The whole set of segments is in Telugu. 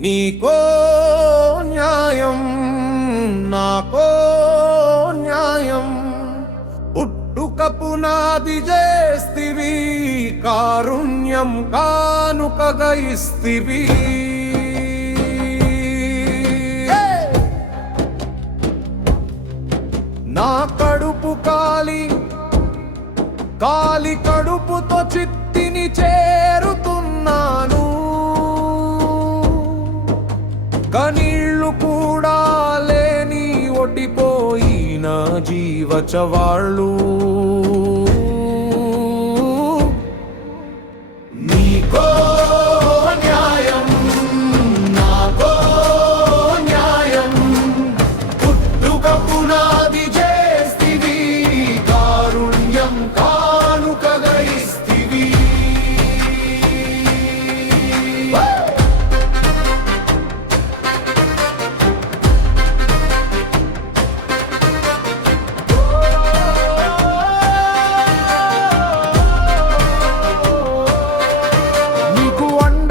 నీకో న్యాయం నాకో న్యాయం పుట్టుక పునాది చేస్తివి కారుణ్యం కానుకగా ఇస్తివి నా కడుపు కాలి కడుపుతో చిత్తిని చేరుతున్నాను కనీళ్ళు కూడా లేని ఒడిపోయిన జీవచవాళ్ళు నీకో న్యాయం నాకో న్యాయం పుట్టుక పునాది చేస్తివి కారుణ్యం కానుకగా ఇస్తివి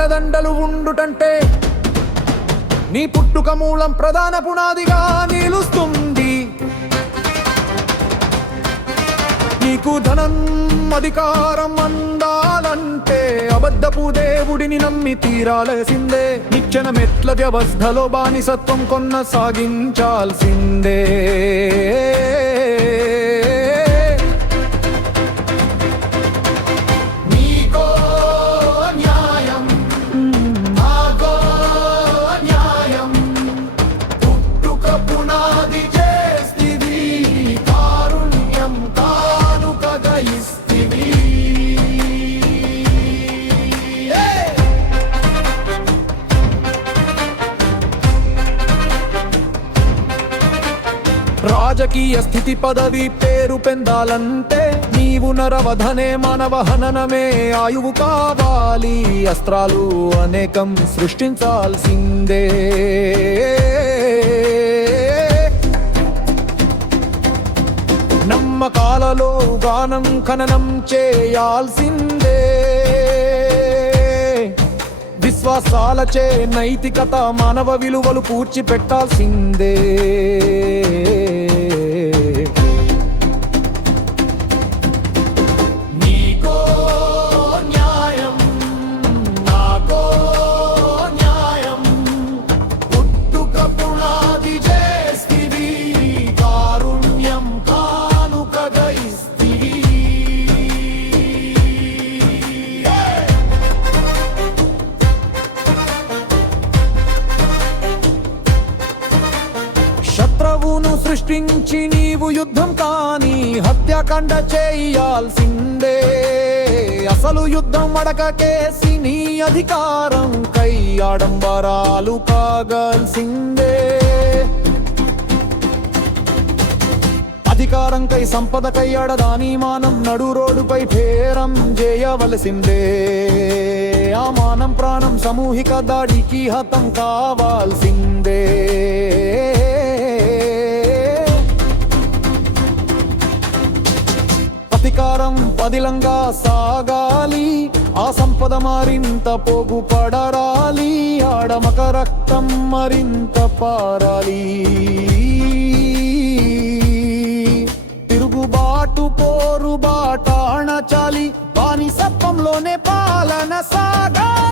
దండలు ఉండుటంటే నీ పుట్టుక మూలం ప్రధాన పునాదిగా నిలుస్తుంది నీకు ధనం అధికారం అందాలంటే అబద్ధపు దేవుడిని నమ్మి తీరాల్సిందే నిచ్చెన మెట్ల వ్యవస్థలో బానిసత్వం కొనసాగించాల్సిందే రాజకీయ స్థితి పదవి పేరు పెందాలంటే నీవు నరవధనే మానవ హననమే ఆయువు కావాలి అస్త్రాలు అనేకం సృష్టించాల్సిందే నమ్మకాలలో గానం ఖననం చేయాల్సిందే విశ్వాసాలచే నైతికత మానవ విలువలు పూడ్చిపెట్టాల్సిందే నీకో న్యాయం నాకో న్యాయం పుట్టుక పునాది చేస్తివి కారుణ్యం కానుకగా ఇస్తివి శత్రువును సృష్టించి నీవు యుద్ధం కాని హత్యాకాండ చేయాల్సిందే అసలు యుద్ధం అడగకేసి నీ అధికారం కై ఆడంబరాలు కాగాల్సిందే అధికారంకై సంపదకై అడదాని మానం నడు రోడ్డుపై ఫేరం చేయవలసిందే ఆ మానం ప్రాణం సామూహిక దాడికి హతం కావాల్సిందే అధికారం పదిలంగా సాగాలి ఆ సంపద మరింత పోగుపడరాలి ఆడమక రక్తం మరింత పారాలి తిరుగుబాటు పోరుబాట అణచాలి బానిసత్వంలోనే పాలన సాగాలి